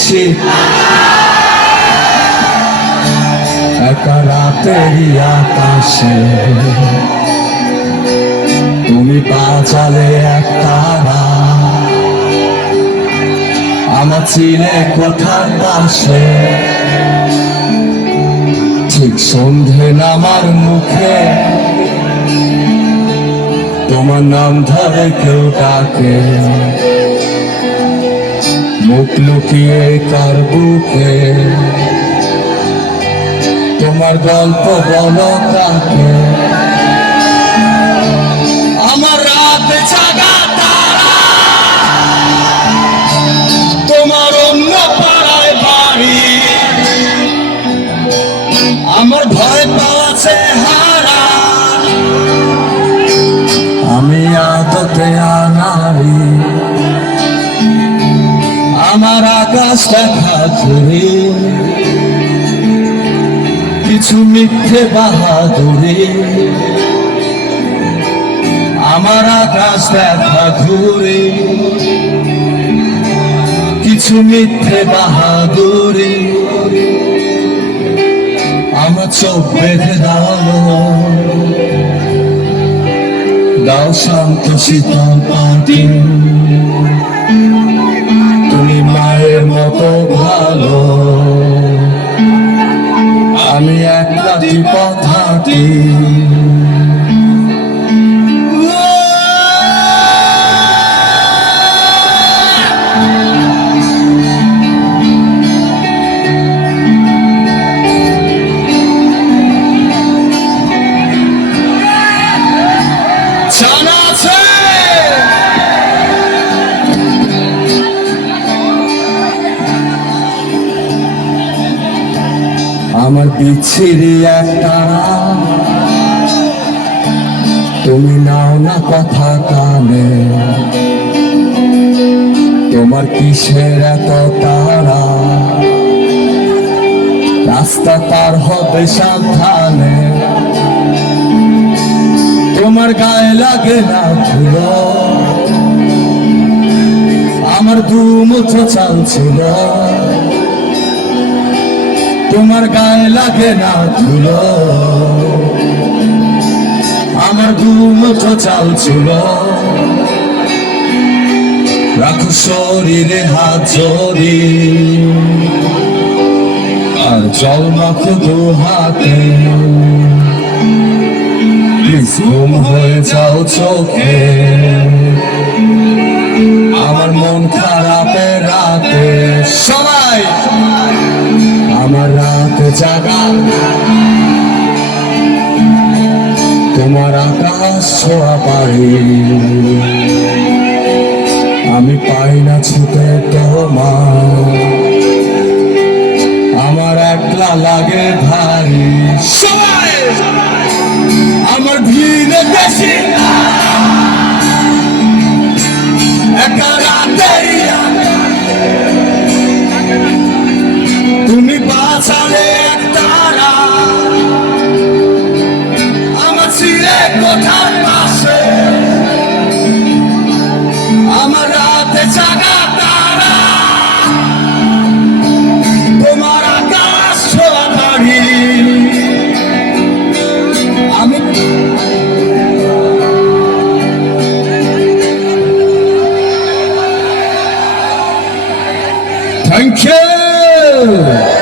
বেশি একা রাতেরই আকাশে তুমি বাজালে একটা আমার ছিলে কোঠার পাশে ঠিক সন্ধে নামার মুখে তোমার নাম ধরে কেউ ডাকে মুখ লুকিয়ে কার বুকে তোমার গল্প বলো কাকে আমার রাত জাগা তারা তোমার অন্য পাড়ায় বাড়ি আমার ভয় পাওয়া চেহারা আমি আদতে আনারি আমার আকাশ দেখা ঘুরে কিছু মিথ্যে বাহাদুরি আমার আকাশ দেখা ঘুরে কিছু মিথ্যে বাহাদুরি আমার চোখ বেঁধে দাও শান্ত শীতল পাটি তুমি মায়ের মতো ভালো আমি একটা পথ হাঁটি আমার বিচ্ছিরি একটা তুমি নাও না কথা কানে তোমার কিসের এত তারা রাস্তা পার হবে সাবধানে তোমার গায়ে লাগে না ধুলো আমার দু মুঠো চাল ছিল তোমার গায়ে লাগে না ধুলো আমার দু মুঠো চাল ছিল রাখো শরীরে হাত জড়ি আর জল মাখো দু হাতে প্লিজ ঘুম হয়ে যাও চোখে আমার মন খারাপের রাতে সবাই আমার রাত জাগা তোমার আকাশ ছোঁয়া পারি আমি পাই না ছুটে তোমার আমার একলা লাগে ভারী সবাই আমার ভিড়ে বেশি একা রাতেই তুমি বাঁচালে তারা আমার ছিলে কোঠার পাশে আমার রাতে জাগা তারা তোমার আকাশ ছোঁয়া পারি আমি থ্যাংক ইউ